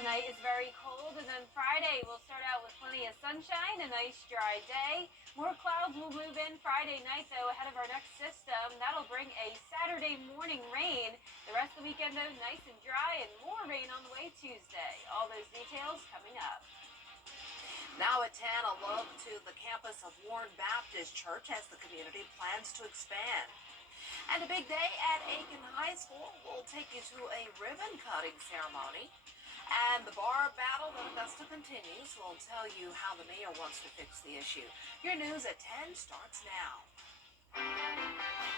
Tonight is very cold, and then Friday we'll start out with plenty of sunshine, a nice dry day. More clouds will move in Friday night, though, ahead of our next system. That'll bring a Saturday morning rain. The rest of the weekend, though, nice and dry, and more rain on the way Tuesday. All those details coming up. Now at 10, a look to the campus of Warren Baptist Church as the community plans to expand. And a big day at Aiken High School. We'll take you to a ribbon-cutting ceremony. And the bar battle that Augusta continues. We'll tell you how the mayor wants to fix the issue. Your news at 10 starts now.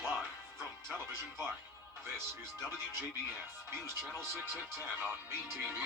Live from Television Park, this is WJBF News Channel 6 at 10 on MeTV.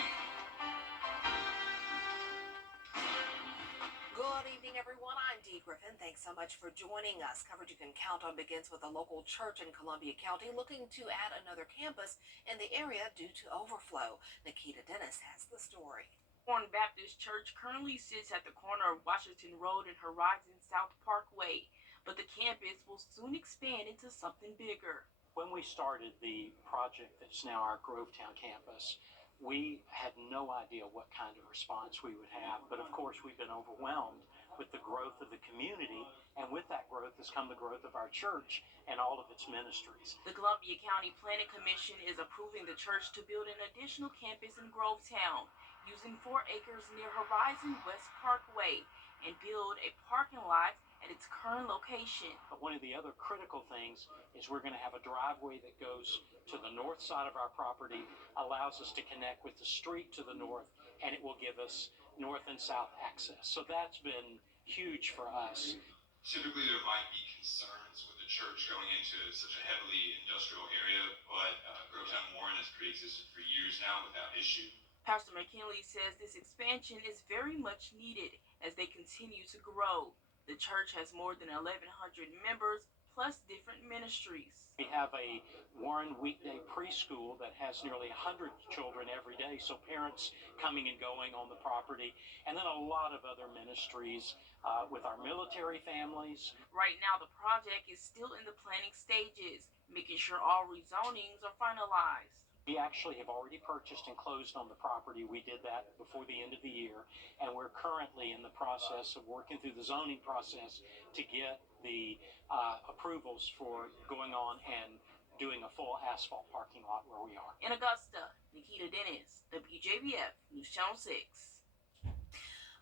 Good evening, everyone. I'm Dee Griffin. Thanks so much for joining us. Coverage you can count on begins with a local church in Columbia County looking to add another campus in the area due to overflow. Nikita Dennis has the story. Warren Baptist Church currently sits at the corner of Washington Road and Horizon South Parkway, but the campus will soon expand into something bigger. When we started the project that's now our Grovetown campus, we had no idea what kind of response we would have, but of course we've been overwhelmed with the growth of the community, and with that growth has come the growth of our church and all of its ministries. The Columbia County Planning Commission is approving the church to build an additional campus in Grovetown using 4 acres near Horizon West Parkway and build a parking lot at its current location. But one of the other critical things is we're going to have a driveway that goes to the north side of our property, allows us to connect with the street to the north, and it will give us north and south access. So that's been huge for us. Typically there might be concerns with the church going into such a heavily industrial area, but Grovetown Warren has pre-existed for years now without issue. Pastor McKinley says this expansion is very much needed as they continue to grow. The church has more than 1,100 members, plus different ministries. We have a Warren weekday preschool that has nearly 100 children every day, so parents coming and going on the property, and then a lot of other ministries with our military families. Right now, the project is still in the planning stages, making sure all rezonings are finalized. We actually have already purchased and closed on the property. We did that before the end of the year, and we're currently in the process of working through the zoning process to get the approvals for going on and doing a full asphalt parking lot where we are. In Augusta, Nikita Dennis, WJBF News Channel 6.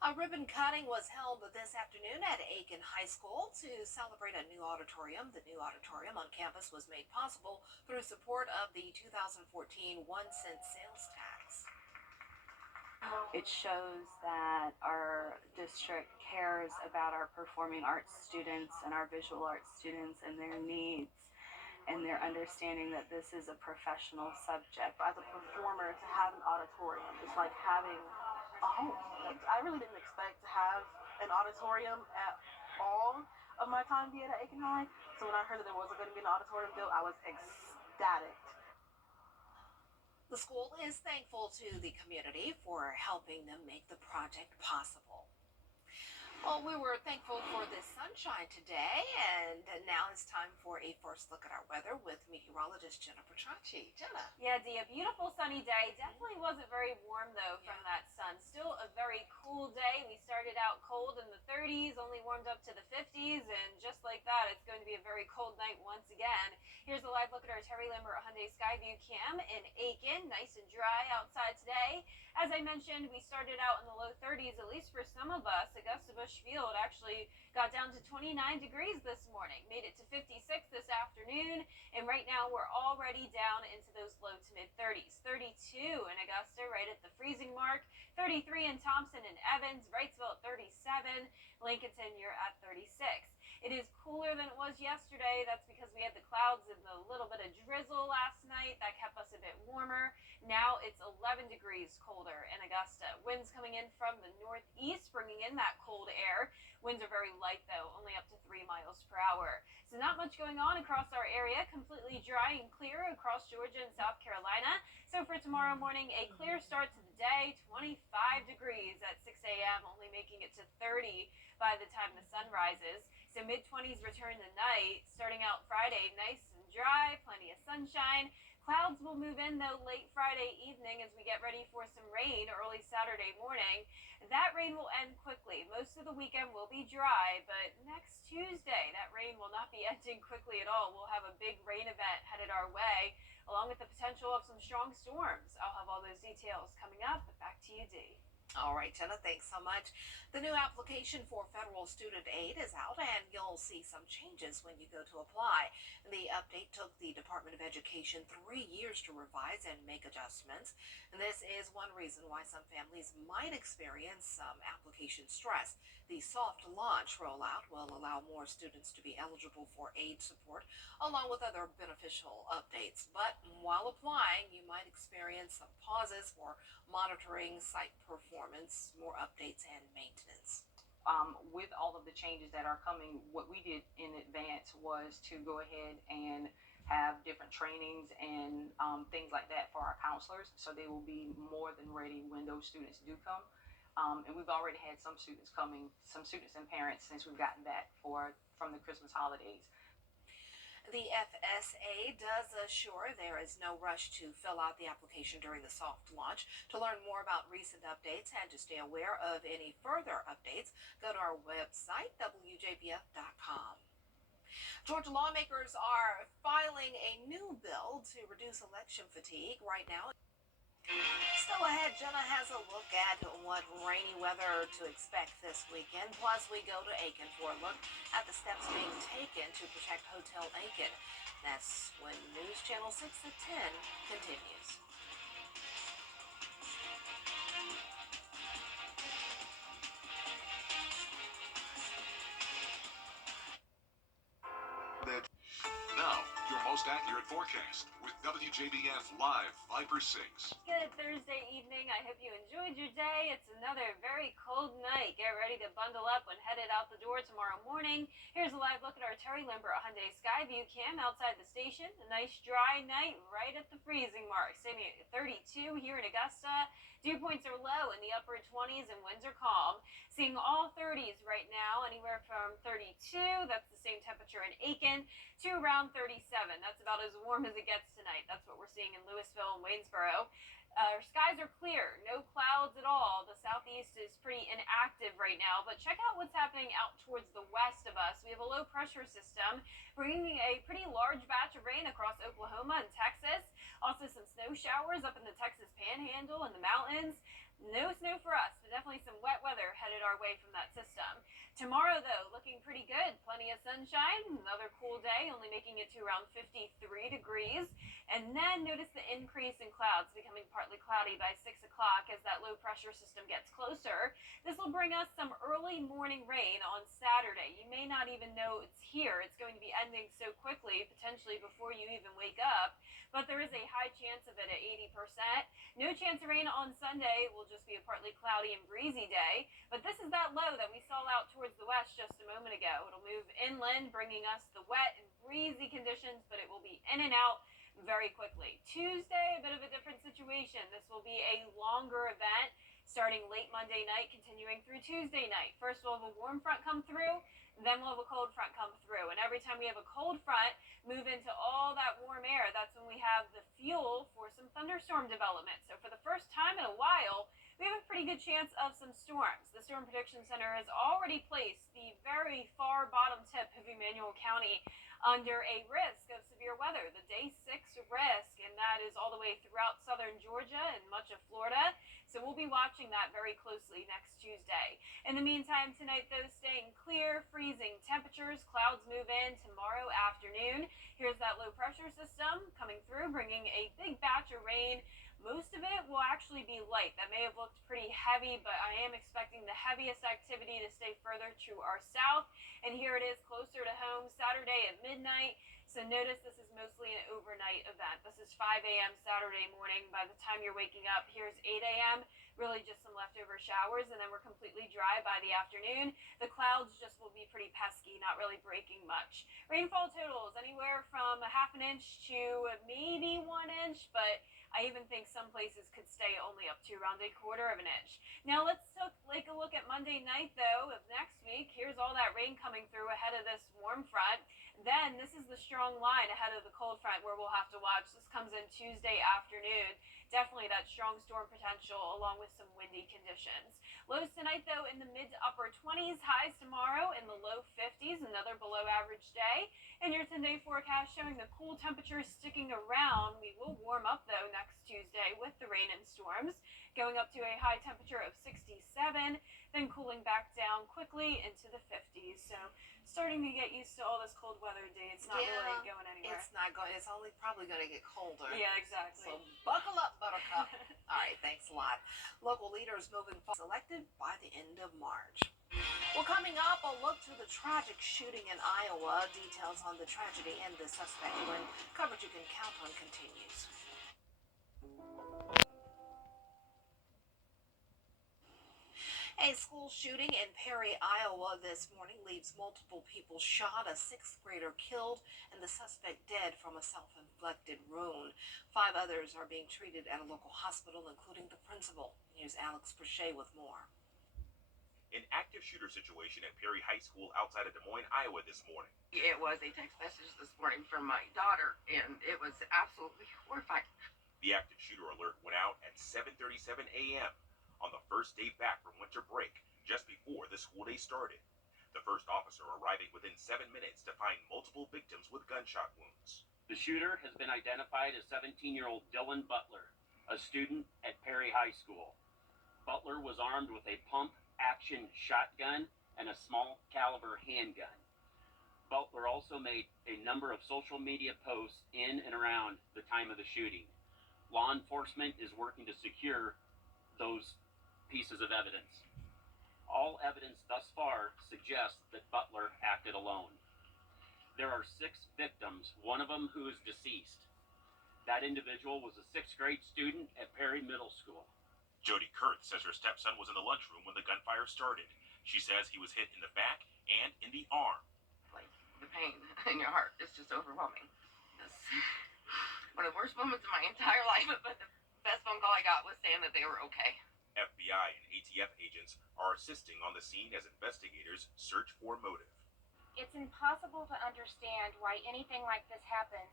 A ribbon cutting was held this afternoon at Aiken High School to celebrate a new auditorium. The new auditorium on campus was made possible through support of the 2014 1-cent sales tax. It shows that our district cares about our performing arts students and our visual arts students and their needs and their understanding that this is a professional subject. As a performer, to have an auditorium is like having a home. I really didn't expect to have an auditorium at all of my time being at Aiken High. So when I heard that there wasn't going to be an auditorium built, I was ecstatic. The school is thankful to the community for helping them make the project possible. Well, we were thankful for this sunshine today, and now it's time for a first look at our weather with meteorologist Jennifer Chachi. Jenna. Yeah, Dee, a beautiful sunny day. Definitely wasn't very warm, though, from that sun. Still a very cool day. We started out cold in the 30s, only warmed up to the 50s, and just like that, it's going to be a very cold night once again. Here's a live look at our Terry Lambert Hyundai Skyview cam in Aiken. Nice and dry outside today. As I mentioned, we started out in the low 30s, at least for some of us. Augusta Busch Field actually got down to 29 degrees this morning, made it to 56 this afternoon, and right now we're already down into those low to mid 30s. 32 in Augusta, right at the freezing mark. 33 in Thompson and Evans, Wrightsville at 37, Lincolnton, you're at 36. It is cooler than it was yesterday. That's because we had the clouds and a little bit of drizzle last night. That kept us a bit warmer. Now it's 11 degrees colder in Augusta. Winds coming in from the northeast, bringing in that cold air. Winds are very light, though, only up to 3 miles per hour. So not much going on across our area. Completely dry and clear across Georgia and South Carolina. So for tomorrow morning, a clear start to the day. 25 degrees at 6 a.m. Only making it to 30 by the time the sun rises. So mid-20s return tonight. Starting out Friday, nice and dry, plenty of sunshine. Clouds will move in, though, late Friday evening as we get ready for some rain early Saturday morning. That rain will end quickly. Most of the weekend will be dry, but next Tuesday, that rain will not be ending quickly at all. We'll have a big rain event headed our way, along with the potential of some strong storms. I'll have all those details coming up. Back to you, Dee. All right, Jenna, thanks so much. The new application for federal student aid is out, and you'll see some changes when you go to apply. The update took the Department of Education 3 years to revise and make adjustments. And this is one reason why some families might experience some application stress. The soft launch rollout will allow more students to be eligible for aid support, along with other beneficial updates. But while applying, you might experience some pauses for monitoring site performance, more updates, and maintenance. With all of the changes that are coming, what we did in advance was to go ahead and have different trainings and things like that for our counselors, so they will be more than ready when those students do come. And we've already had some students and parents since we've gotten back from the Christmas holidays. The FSA does assure there is no rush to fill out the application during the soft launch. To learn more about recent updates and to stay aware of any further updates, go to our website, WJBF.com. Georgia lawmakers are filing a new bill to reduce election fatigue right now. Still ahead, Jenna has a look at what rainy weather to expect this weekend. Plus, we go to Aiken for a look at the steps being taken to protect Hotel Aiken. That's when News Channel 6 at 10 continues. Now, your most accurate forecast with WJBF Live Viper 6. Good Thursday evening. I hope you enjoyed your day. It's another very cold night. Get ready to bundle up when headed out the door tomorrow morning. Here's a live look at our Terry Lambert Hyundai Skyview cam outside the station. A nice dry night right at the freezing mark. Standing at 32 here in Augusta. Dew points are low in the upper 20s and winds are calm. Seeing all 30s right now, anywhere from 32, that's the same temperature in Aiken, to around 37. That's about as warm as it gets tonight. That's what we're seeing in Louisville and Waynesboro. Our skies are clear, no clouds at all. The southeast is pretty inactive right now, but check out what's happening out towards the west of us. We have a low pressure system bringing a pretty large batch of rain across Oklahoma and Texas. Also some snow showers up in the Texas Panhandle and the mountains. No snow for us, but definitely some wet weather headed our way from that system. Tomorrow, though, looking pretty good. Plenty of sunshine, another cool day, only making it to around 53 degrees. And then notice the increase in clouds, becoming partly cloudy by 6 o'clock as that low pressure system gets closer. This will bring us some early morning rain on Saturday. You may not even know it's here. It's going to be ending so quickly, potentially before you even wake up. But there is a high chance of it at 80%. No chance of rain on Sunday. It will just be a partly cloudy and breezy day. But this is that low that we saw out towards the west just a moment ago. It'll move inland, bringing us the wet and breezy conditions, but it will be in and out very quickly. Tuesday, a bit of a different situation. This will be a longer event starting late Monday night, continuing through Tuesday night. First, we'll have a warm front come through. Then we'll have a cold front come through. And every time we have a cold front move into all that warm air, that's when we have the fuel for some thunderstorm development. So for the first time in a while, we have a pretty good chance of some storms. The Storm Prediction Center has already placed the very far bottom tip of Emmanuel County under a risk of severe weather, the day 6 risk, and that is all the way throughout southern Georgia and much of Florida. So we'll be watching that very closely next Tuesday. In the meantime, tonight, though, staying clear, freezing temperatures. Clouds move in tomorrow afternoon. Here's that low pressure system coming through, bringing a big batch of rain. Most of it will actually be light. That may have looked pretty heavy, but I am expecting the heaviest activity to stay further to our south. And here it is closer to home Saturday at midnight. So notice this is mostly an overnight event. This is 5 a.m. Saturday morning. By the time you're waking up, here's 8 a.m. Really just some leftover showers, and then we're completely dry by the afternoon. The clouds just will be pretty pesky, not really breaking much. Rainfall totals anywhere from a half an inch to maybe 1 inch, but I even think some places could stay only up to around 1/4 of an inch. Now let's take a look at Monday night though of next week. Here's all that rain coming through ahead of this warm front. Then this is the strong line ahead of the cold front where we'll have to watch. This comes in Tuesday afternoon. Definitely that strong storm potential along with some windy conditions. Lows tonight though in the mid to upper 20s, highs tomorrow in the low 50s, another below average day. And your 10-day forecast showing the cool temperatures sticking around. We will warm up though next Tuesday with the rain and storms, going up to a high temperature of 67, then cooling back down quickly into the 50s. So starting to get used to all this cold weather days. Not really going anywhere. It's not going. It's only probably going to get colder. Yeah, exactly. So buckle up, Buttercup. All right, thanks a lot. Local leaders moving forward, selected by the end of March. Well, coming up, a look to the tragic shooting in Iowa. Details on the tragedy and the suspect when coverage you can count on continues. A school shooting in Perry, Iowa this morning leaves multiple people shot, a 6th grader killed, and the suspect dead from a self-inflicted wound. 5 others are being treated at a local hospital, including the principal. Here's Alex Brachet with more. An active shooter situation at Perry High School outside of Des Moines, Iowa this morning. It was a text message this morning from my daughter, and it was absolutely horrifying. The active shooter alert went out at 7:37 a.m. on the first day back from winter break, just before the school day started. The first officer arriving within 7 minutes to find multiple victims with gunshot wounds. The shooter has been identified as 17-year-old Dylan Butler, a student at Perry High School. Butler was armed with a pump-action shotgun and a small-caliber handgun. Butler also made a number of social media posts in and around the time of the shooting. Law enforcement is working to secure those pieces of evidence. All evidence thus far suggests that Butler acted alone. There are 6 victims, one of them who is deceased. That individual was a 6th grade student at Perry Middle School. Jody Kurtz says her stepson was in the lunchroom when the gunfire started. She says he was hit in the back and in the arm. Like, the pain in your heart is just overwhelming. It's one of the worst moments of my entire life, but the best phone call I got was saying that they were okay. FBI and ATF agents are assisting on the scene as investigators search for motive. It's impossible to understand why anything like this happens,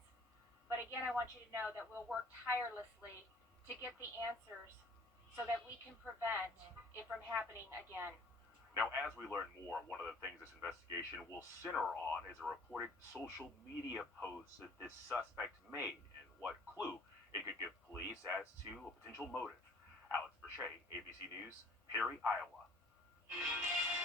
but again, I want you to know that we'll work tirelessly to get the answers so that we can prevent it from happening again. Now, as we learn more, one of the things this investigation will center on is a reported social media post that this suspect made and what clue it could give police as to a potential motive. Alex Brachet, ABC News, Perry, Iowa.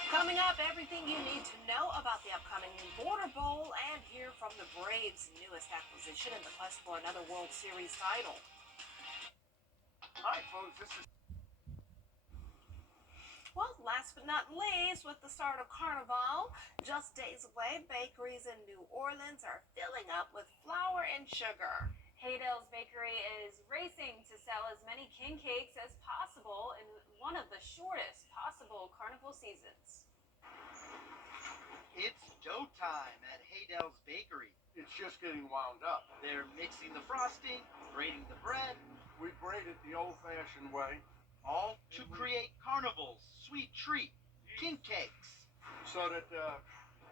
Coming up, everything you need to know about the upcoming Border Bowl and hear from the Braves' newest acquisition in the quest for another World Series title. Hi, folks, this is... Well, last but not least, with the start of Carnival, just days away, bakeries in New Orleans are filling up with flour and sugar. Haydale's Bakery is racing to sell as many king cakes as possible in one of the shortest possible carnival seasons. It's dough time at Haydale's Bakery. It's just getting wound up. They're mixing the frosting, grating the bread. We braid it the old-fashioned way. All to create Carnival's sweet treat, king cakes. So that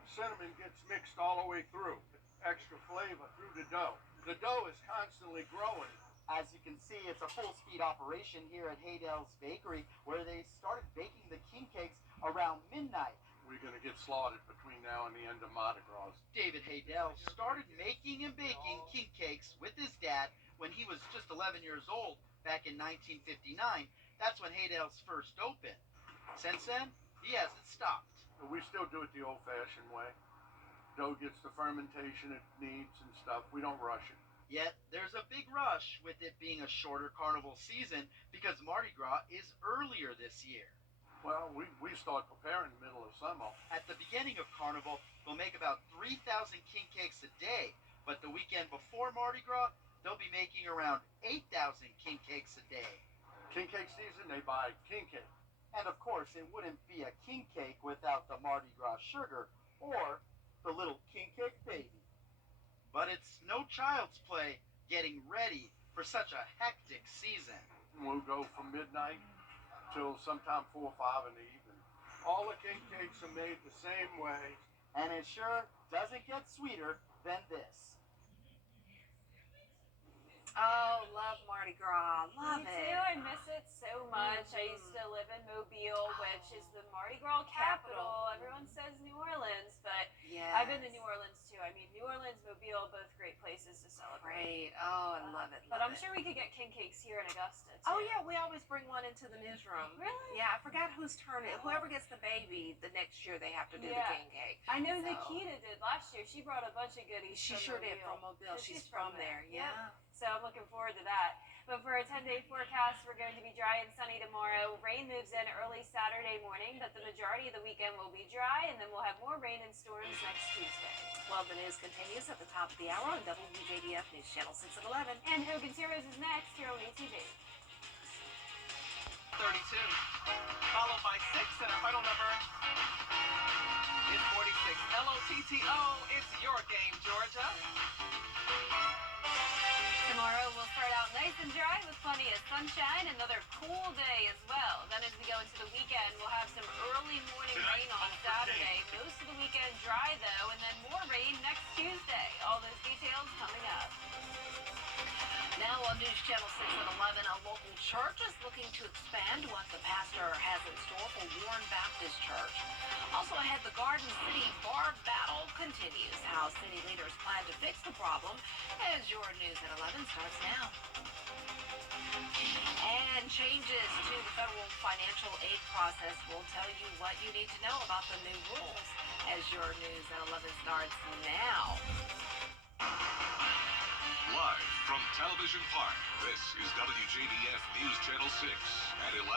cinnamon gets mixed all the way through. Extra flavor through the dough. The dough is constantly growing. As you can see, it's a full-speed operation here at Haydale's Bakery, where they started baking the king cakes around midnight. We're going to get slaughtered between now and the end of Mardi Gras. David Haydale started making and baking king cakes with his dad when he was just 11 years old back in 1959. That's when Haydale's first opened. Since then, he hasn't stopped. We still do it the old-fashioned way. Dough gets the fermentation it needs and stuff. We don't rush it. Yet, there's a big rush with it being a shorter carnival season because Mardi Gras is earlier this year. Well, we start preparing in the middle of summer. At the beginning of Carnival, we'll make about 3,000 king cakes a day. But the weekend before Mardi Gras, they'll be making around 8,000 king cakes a day. King cake season, they buy king cake. And of course, it wouldn't be a king cake without the Mardi Gras sugar or the little king cake baby. But it's no child's play getting ready for such a hectic season. We'll go from midnight till sometime 4 or 5 in the evening. All the king cakes are made the same way. And it sure doesn't get sweeter than this. Oh, love Mardi Gras. Love Me it. too. I miss it so much. I used to live in Mobile, which is the Mardi Gras capital. Everyone says New Orleans, but Yes. I've been to New Orleans too. I mean, New Orleans, Mobile, both great places to celebrate. Great. Oh, I love it. But love I'm it. sure we could get king cakes here in Augusta too. Oh yeah, we always bring one into the newsroom. Really? Yeah, I forgot whose turn it. Whoever gets the baby, the next year they have to do the king cake. I know So- Nikita did last year. She brought a bunch of goodies. She from sure Mobile. did from Mobile. 'Cause She's from there. Yep. Yeah. So I'm looking forward to that. But for a 10-day forecast, we're going to be dry and sunny tomorrow. Rain moves in early Saturday morning, but the majority of the weekend will be dry, and then we'll have more rain and storms next Tuesday. Well, the news continues at the top of the hour on WJBF News Channel 6 and 11. And Hogan's Heroes is next here on ATV. 32, followed by 6, and our final number is 46. LOTTO, it's your game, Georgia. Tomorrow we'll start out nice and dry with plenty of sunshine, another cool day as well. Then as we go into the weekend, we'll have some early morning rain on Saturday. Most of the weekend dry though, and then more rain next Tuesday. All those details coming up. Now on News Channel 6 and 11, a local church is looking to expand what the pastor has in store for Warren Baptist Church. Also ahead, the Garden City bar battle continues. How city leaders plan to fix the problem as your News at 11 starts now. And changes to the federal financial aid process will tell you what you need to know about the new rules as your News at 11 starts now. Live from Television Park, this is WJBF News Channel 6 at 11.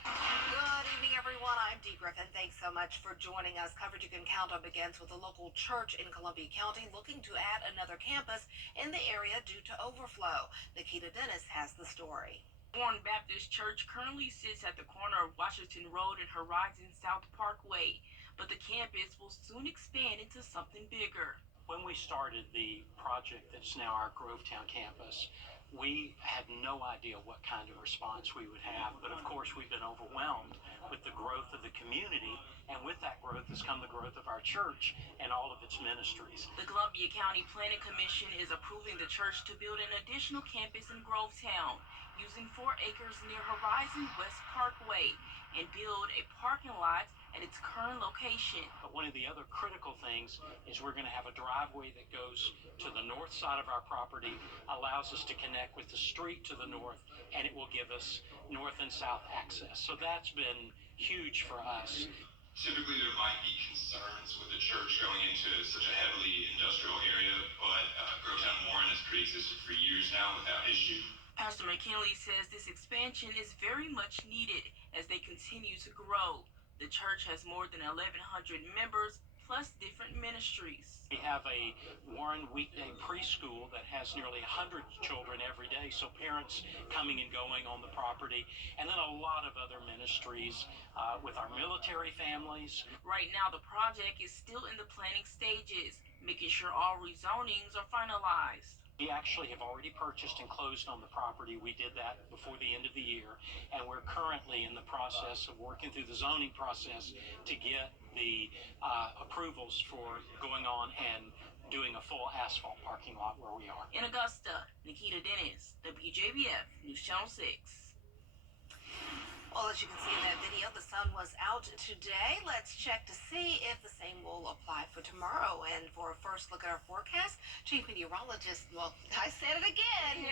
Good evening, everyone. I'm Dee Griffin. Thanks so much for joining us. Coverage you can count on begins with a local church in Columbia County looking to add another campus in the area due to overflow. Nikita Dennis has the story. Warren Baptist Church currently sits at the corner of Washington Road and Horizon South Parkway, but the campus will soon expand into something bigger. When we started the project that's now our Grovetown campus, we had no idea what kind of response we would have, but of course we've been overwhelmed with the growth of the community, and with that growth has come the growth of our church and all of its ministries. The Columbia County Planning Commission is approving the church to build an additional campus in Grovetown, using 4 acres near Horizon West Parkway, and build a parking lot at its current location. But one of the other critical things is we're going to have a driveway that goes to the north side of our property, allows us to connect with the street to the north, and it will give us north and south access. So that's been huge for us. Typically, there might be concerns with the church going into such a heavily industrial area, but Grovetown Warren has pre-existed for years now without issue. Pastor McKinley says this expansion is very much needed as they continue to grow. The church has more than 1,100 members, plus different ministries. We have a Warren weekday preschool that has nearly 100 children every day, so parents coming and going on the property, and then a lot of other ministries with our military families. Right now, the project is still in the planning stages, making sure all rezonings are finalized. We actually have already purchased and closed on the property. We did that before the end of the year, and we're currently in the process of working through the zoning process to get the approvals for going on and doing a full asphalt parking lot where we are. In Augusta, Nikita Dennis, WJBF News Channel 6. Well, as you can see in that video, the sun was out today. Let's check to see if the same will apply for tomorrow. And for a first look at our forecast, Chief Meteorologist, well, I said it again.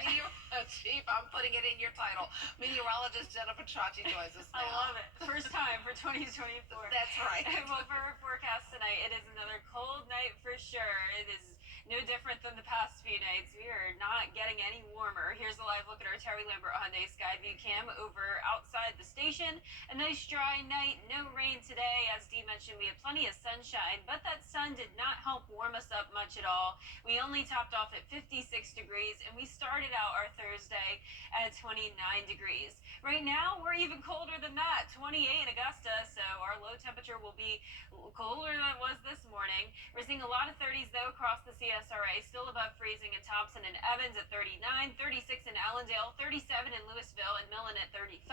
Chief, I'm putting it in your title. Meteorologist Jennifer Chachi joins us now. I love it. First time for 2024. That's right. Well, for our forecast tonight, it is another cold night for sure. It is no different than the past few nights. We are not getting any warmer. Here's a live look at our Terry Lambert Hyundai Skyview cam over outside the stadium. station. A nice dry night, no rain today. As Dee mentioned, we had plenty of sunshine, but that sun did not help warm us up much at all. We only topped off at 56 degrees, and we started out our Thursday at 29 degrees. Right now, we're even colder than that, 28 in Augusta, so our low temperature will be colder than it was this morning. We're seeing a lot of 30s, though, across the CSRA, still above freezing in Thompson and Evans at 39, 36 in Allendale, 37 in Louisville, and Millen at 35.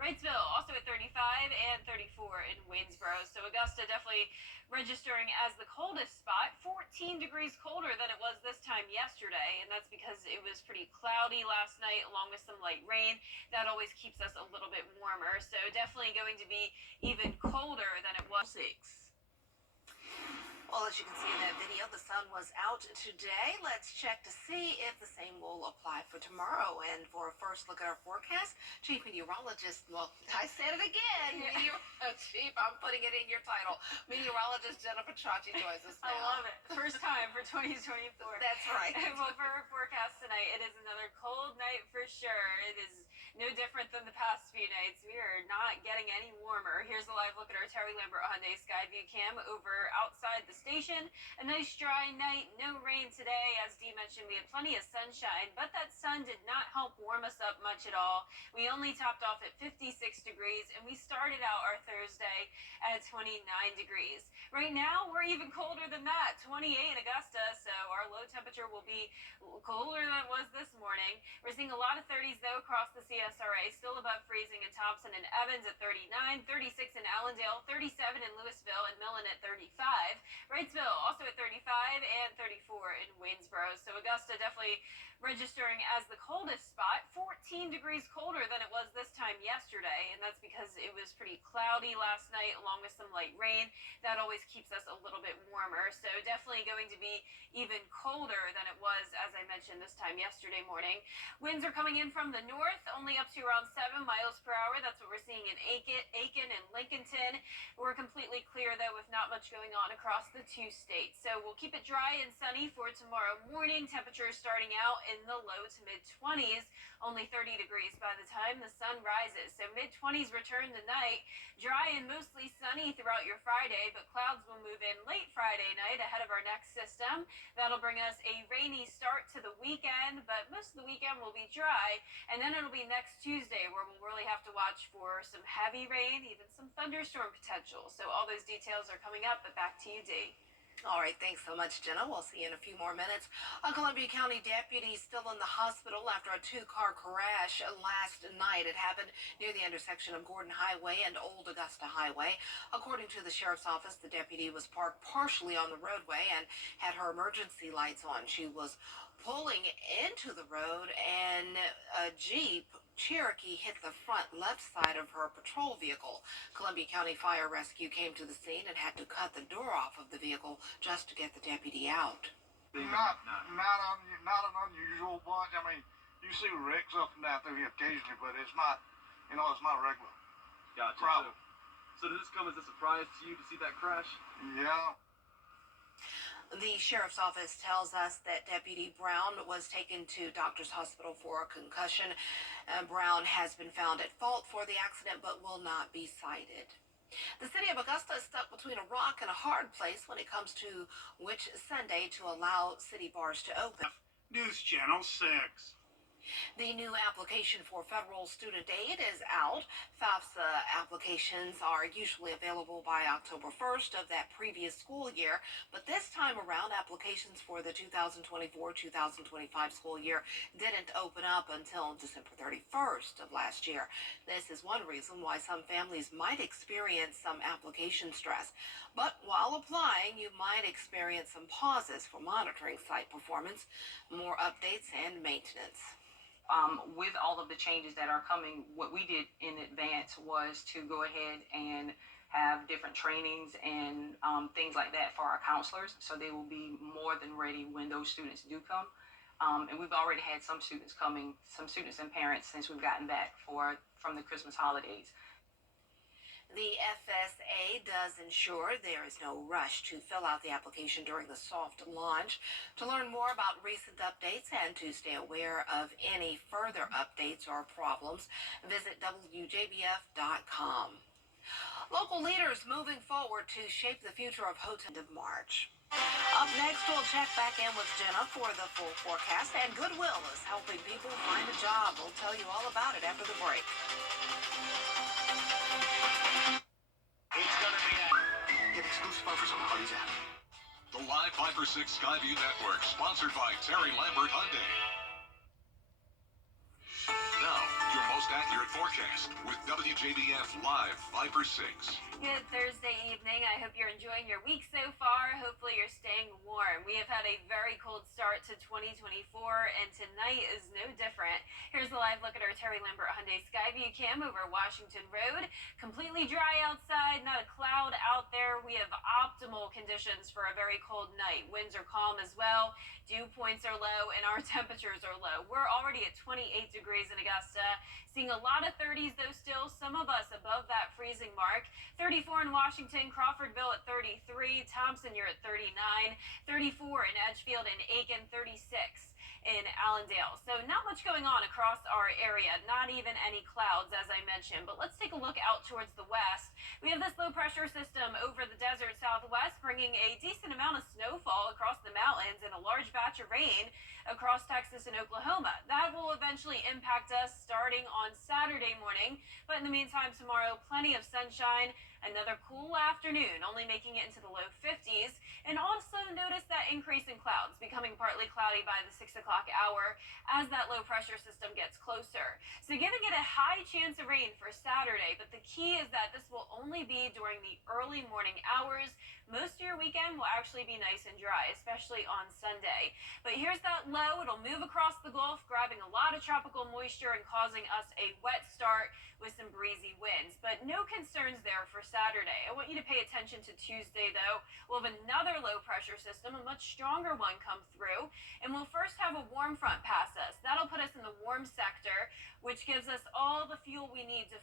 Wrightsville also at 35 and 34 in Waynesboro. So Augusta definitely registering as the coldest spot, 14 degrees colder than it was this time yesterday, and that's because it was pretty cloudy last night along with some light rain. That always keeps us a little bit warmer, so definitely going to be even colder than it was. 6. Well, as you can see in that video, the sun was out today. Let's check to see if the same will apply for tomorrow. And for a first look at our forecast, Chief Meteorologist, well, I said it again, Chief, I'm putting it in your title. Meteorologist Jennifer Chachi joins us now. I love it. First time for 2024. That's right. Well, for our forecast tonight, it is another cold night for sure. It is no different than the past few nights. We are not getting any warmer. Here's a live look at our Terry Lambert Hyundai Skyview cam over outside the station. A nice dry night, no rain today. As Dee mentioned, we had plenty of sunshine, but that sun did not help warm us up much at all. We only topped off at 56 degrees, and we started out our Thursday at 29 degrees. Right now, we're even colder than that, 28 in Augusta, so our low temperature will be colder than it was this morning. We're seeing a lot of 30s, though, across the CSRA, still above freezing in Thompson and Evans at 39, 36 in Allendale, 37 in Louisville, and Millen at 35. Wrightsville also at 35 and 34 in Waynesboro. So Augusta definitely registering as the coldest spot, 14 degrees colder than it was this time yesterday, and that's because it was pretty cloudy last night along with some light rain. That always keeps us a little bit warmer, so definitely going to be even colder than it was, as I mentioned, this time yesterday morning. Winds are coming in from the north, only up to around 7 miles per hour. That's what we're seeing in Aiken and Lincolnton. We're completely clear, though, with not much going on across the two states. So we'll keep it dry and sunny for tomorrow morning. Temperatures starting out in the low to mid-20s, only 30 degrees by the time the sun rises. So mid-20s return tonight, dry and mostly sunny throughout your Friday, but clouds will move in late Friday night ahead of our next system. That'll bring us a rainy start to the weekend, but most of the weekend will be dry, and then it'll be next Tuesday where we'll really have to watch for some heavy rain, even some thunderstorm potential. So all those details are coming up, but back to you, Dee. All right, thanks so much, Jenna. We'll see you in a few more minutes. A Columbia County deputy still in the hospital after a two-car crash last night. It happened near the intersection of Gordon Highway and Old Augusta Highway. According to the sheriff's office, the deputy was parked partially on the roadway and had her emergency lights on. She was pulling into the road, and a Jeep Cherokee hit the front left side of her patrol vehicle. Columbia County Fire Rescue came to the scene and had to cut the door off of the vehicle just to get the deputy out. Not an unusual bunch. I mean, you see wrecks up and down through here occasionally, but it's not, it's not regular. Gotcha. Problem. So did this come as a surprise to you to see that crash? Yeah. The sheriff's office tells us that Deputy Brown was taken to Doctor's Hospital for a concussion. Brown has been found at fault for the accident but will not be cited. The city of Augusta is stuck between a rock and a hard place when it comes to which Sunday to allow city bars to open. News Channel 6. The new application for federal student aid is out. FAFSA applications are usually available by October 1st of that previous school year, but this time around, applications for the 2024-2025 school year didn't open up until December 31st of last year. This is one reason why some families might experience some application stress. But while applying, you might experience some pauses for monitoring site performance, more updates, and maintenance. With all of the changes that are coming, what we did in advance was to go ahead and have different trainings and things like that for our counselors, so they will be more than ready when those students do come. And we've already had some students coming, some students and parents, since we've gotten back from the Christmas holidays. The FSA does ensure there is no rush to fill out the application during the soft launch. To learn more about recent updates and to stay aware of any further updates or problems, visit WJBF.com. Local leaders moving forward to shape the future of hotel of March. Up next, we'll check back in with Jenna for the full forecast, and Goodwill is helping people find a job. We'll tell you all about it after the break. It's gonna be get exclusive offers on the Hardee's app. The live 5 for 6 Skyview Network, sponsored by Terry Lambert Hyundai. Now, your most accurate forecast with WJBF Live 5 for 6. Good Thursday evening. I hope you're enjoying your week so far. Hopefully you're staying warm. We have had a very cold start to 2024, and tonight is no different. Here's a live look at our Terry Lambert Hyundai Skyview cam over Washington Road. Completely dry outside, not a cloud out there. We have optimal conditions for a very cold night. Winds are calm as well. Dew points are low, and our temperatures are low. We're already at 28 degrees in Augusta. Seeing a lot of 30s though still, some of us above that freezing mark. 34 in Washington, Crawfordville at 33, Thompson you're at 39, 34 in Edgefield and Aiken, 36 in Allendale. So not much going on across our area, not even any clouds as I mentioned. But let's take a look out towards the west. We have this low pressure system over the desert southwest bringing a decent amount of snowfall across the mountains and a large batch of rain across Texas and Oklahoma. That will eventually impact us starting on Saturday morning. But in the meantime, tomorrow, plenty of sunshine. Another cool afternoon, only making it into the low 50s. And also notice that increase in clouds, becoming partly cloudy by the 6 o'clock hour as that low pressure system gets closer. So giving it a high chance of rain for Saturday, but the key is that this will only be during the early morning hours. Most of your weekend will actually be nice and dry, especially on Sunday. But here's that low. It'll move across the Gulf, grabbing a lot of tropical moisture and causing us a wet start with some breezy winds. But no concerns there for Saturday. I want you to pay attention to Tuesday, though. We'll have another low pressure system, a much stronger one come through. And we'll first have a warm front pass us. That'll put us in the warm sector, which gives us all the fuel we need to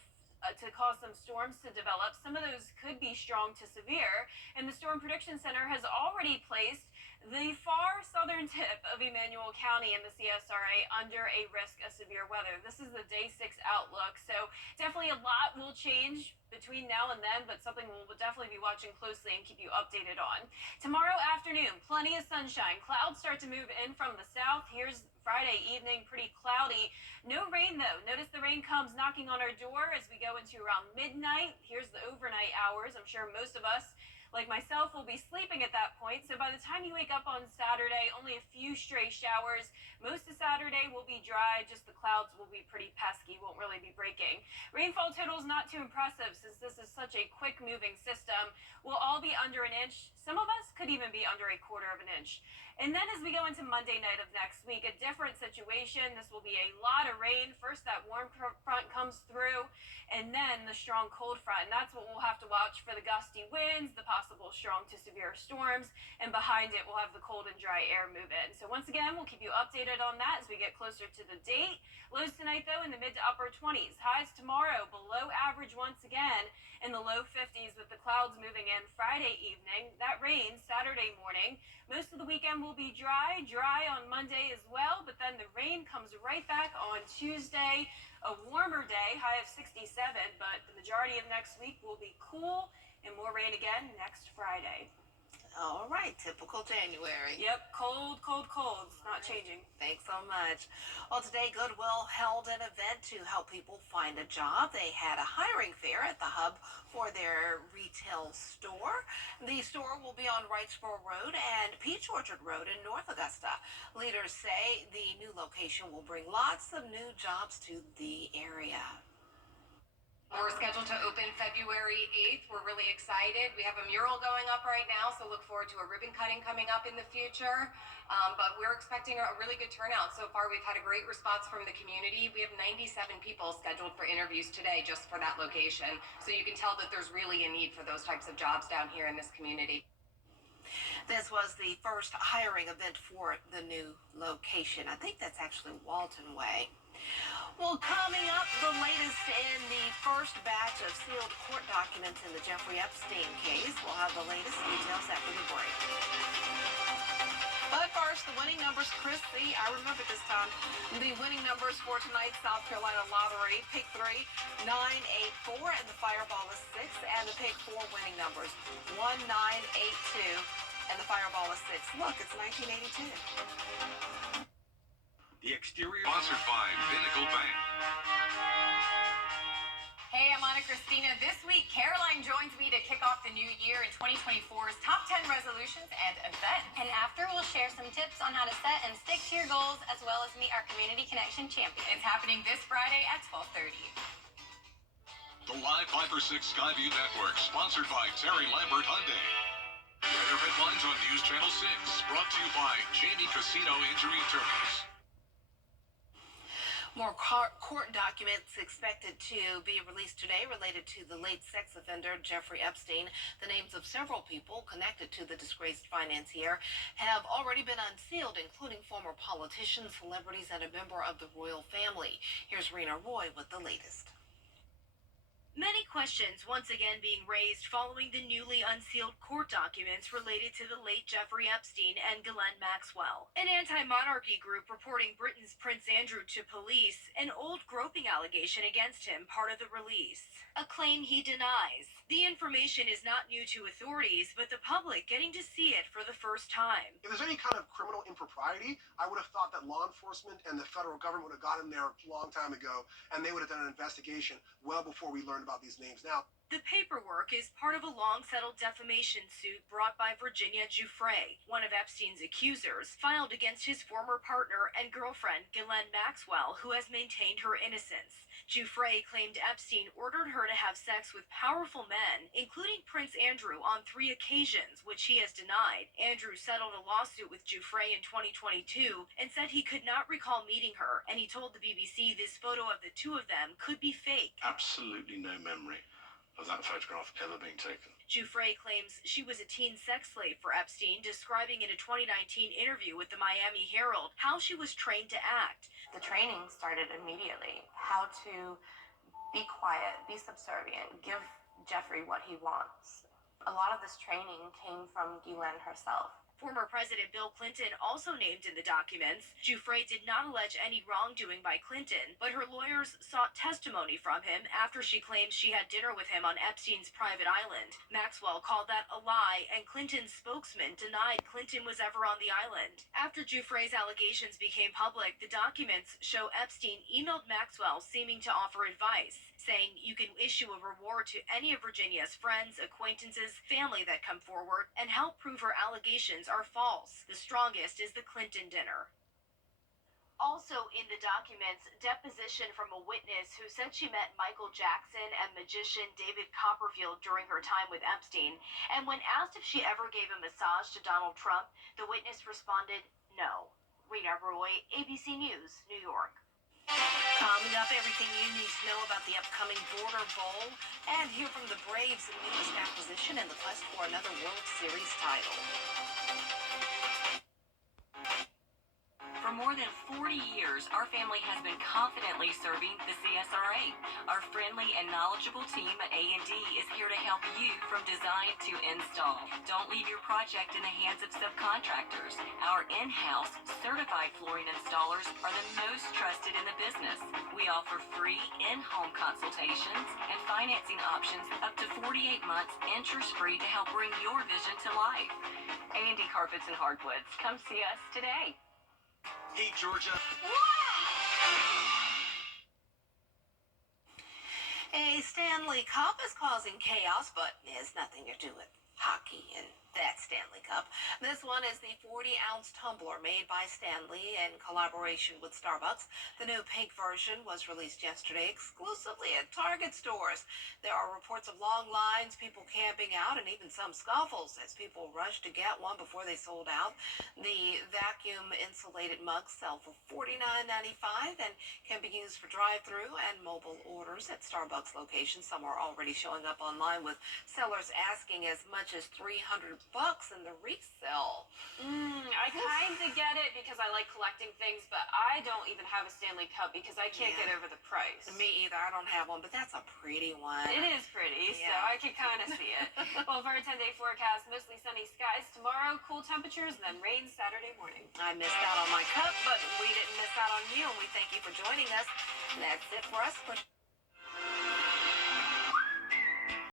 cause some storms to develop. Some of those could be strong to severe, and the Storm Prediction Center has already placed the far southern tip of Emmanuel County in the CSRA under a risk of severe weather. This is the day 6 outlook, so definitely a lot will change between now and then, but something we'll definitely be watching closely and keep you updated on. Tomorrow afternoon, plenty of sunshine. Clouds start to move in from the south. Here's Friday evening, pretty cloudy. No rain though. Notice the rain comes knocking on our door as we go into around midnight. Here's the overnight hours. I'm sure most of us, like myself, will be sleeping at that point. So by the time you wake up on Saturday, only a few stray showers. Most of Saturday will be dry. Just the clouds will be pretty pesky. Won't really be breaking. Rainfall totals not too impressive since this is such a quick moving system. We'll all be under an inch. Some of us could even be under a quarter of an inch. And then as we go into Monday night of next week, a different situation. This will be a lot of rain. First, that warm front comes through, and then the strong cold front. And that's what we'll have to watch for, the gusty winds, the possible strong to severe storms, and behind it, we'll have the cold and dry air move in. So once again, we'll keep you updated on that as we get closer to the date. Lows tonight, though, in the mid to upper 20s. Highs tomorrow, below average once again, in the low 50s with the clouds moving in Friday evening. That rain Saturday morning. Most of the weekend will be dry on Monday as well, but then the rain comes right back on Tuesday. A warmer day, high of 67, but the majority of next week will be cool and more rain again next Friday. All right, typical January. Yep, cold. It's not changing. Thanks so much. Well, today Goodwill held an event to help people find a job. They had a hiring fair at the hub for their retail store. The store will be on Wrightsboro Road and Peach Orchard Road in North Augusta. Leaders say the new location will bring lots of new jobs to the area. We're scheduled to open February 8th. We're really excited. We have a mural going up right now, so look forward to a ribbon cutting coming up in the future. But we're expecting a really good turnout. So far, we've had a great response from the community. We have 97 people scheduled for interviews today just for that location. So you can tell that there's really a need for those types of jobs down here in this community. This was the first hiring event for the new location. I think that's actually Walton Way. Well, coming up, the latest in the first first batch of sealed court documents in the Jeffrey Epstein case. We'll have the latest details after the break. But first, the winning numbers, Chris C. I remember this time. The winning numbers for tonight's South Carolina lottery: pick 3, 9, 8, 4, and the Fireball is 6. And the pick 4 winning numbers: 1, 9, 8, 2, and the Fireball is 6. Look, it's 1982. The exterior sponsored by Pinnacle Bank. Hey, I'm Anna Christina. This week, Caroline joins me to kick off the new year in 2024's top 10 resolutions and events. And after, we'll share some tips on how to set and stick to your goals, as well as meet our Community Connection champion. It's happening this Friday at 12:30. The Live 5-for-6 Skyview Network, sponsored by Terry Lambert Hyundai. Weather headlines on News Channel 6, brought to you by Jamie Casino Injury Attorneys. More court documents expected to be released today related to the late sex offender Jeffrey Epstein. The names of several people connected to the disgraced financier have already been unsealed, including former politicians, celebrities, and a member of the royal family. Here's Rena Roy with the latest. Many questions once again being raised following the newly unsealed court documents related to the late Jeffrey Epstein and Ghislaine Maxwell. An anti-monarchy group reporting Britain's Prince Andrew to police, an old groping allegation against him part of the release. A claim he denies. The information is not new to authorities, but the public getting to see it for the first time. If there's any kind of criminal impropriety, I would have thought that law enforcement and the federal government would have gotten there a long time ago, and they would have done an investigation well before we learned about these names now. The paperwork is part of a long-settled defamation suit brought by Virginia Giuffre, one of Epstein's accusers, filed against his former partner and girlfriend, Ghislaine Maxwell, who has maintained her innocence. Giuffre claimed Epstein ordered her to have sex with powerful men, including Prince Andrew, on 3 occasions, which he has denied. Andrew settled a lawsuit with Giuffre in 2022 and said he could not recall meeting her, and he told the BBC this photo of the two of them could be fake. Absolutely no memory of that photograph ever being taken. Giuffre claims she was a teen sex slave for Epstein, describing in a 2019 interview with the Miami Herald how she was trained to act. The training started immediately. How to be quiet, be subservient, give Jeffrey what he wants. A lot of this training came from Ghislaine herself. Former President Bill Clinton also named in the documents. Giuffre did not allege any wrongdoing by Clinton, but her lawyers sought testimony from him after she claimed she had dinner with him on Epstein's private island. Maxwell called that a lie, and Clinton's spokesman denied Clinton was ever on the island. After Giuffre's allegations became public, the documents show Epstein emailed Maxwell seeming to offer advice, saying you can issue a reward to any of Virginia's friends, acquaintances, family that come forward and help prove her allegations are false. The strongest is the Clinton dinner. Also in the documents, deposition from a witness who said she met Michael Jackson and magician David Copperfield during her time with Epstein, and when asked if she ever gave a massage to Donald Trump, the witness responded, no. Rena Roy, ABC News, New York. Coming up, everything you need to know about the upcoming Border Bowl, and hear from the Braves' newest acquisition in the quest for another World Series title. For more than 40 years, our family has been confidently serving the CSRA. Our friendly and knowledgeable team at A&D is here to help you from design to install. Don't leave your project in the hands of subcontractors. Our in-house certified flooring installers are the most trusted in the business. We offer free in-home consultations and financing options up to 48 months interest-free to help bring your vision to life. A&D Carpets and Hardwoods. Come see us today. Hey, Georgia. A Stanley Cup is causing chaos, but has nothing to do with hockey and that Stanley Cup. This one is the 40-ounce tumbler made by Stanley in collaboration with Starbucks. The new pink version was released yesterday exclusively at Target stores. There are reports of long lines, people camping out, and even some scuffles as people rushed to get one before they sold out. The vacuum-insulated mugs sell for $49.95 and can be used for drive-through and mobile orders at Starbucks locations. Some are already showing up online with sellers asking as much as $300 $100 in the resale. I kind of get it because I like collecting things, but I don't even have a Stanley Cup because I can't get over the price. Me either. I don't have one, but that's a pretty one. It is pretty, so Yeah. I can kind of see it. Well, for our 10-day forecast, mostly sunny skies tomorrow, cool temperatures, and then rain Saturday morning. I missed out on my cup, but we didn't miss out on you, and we thank you for joining us. That's it for us.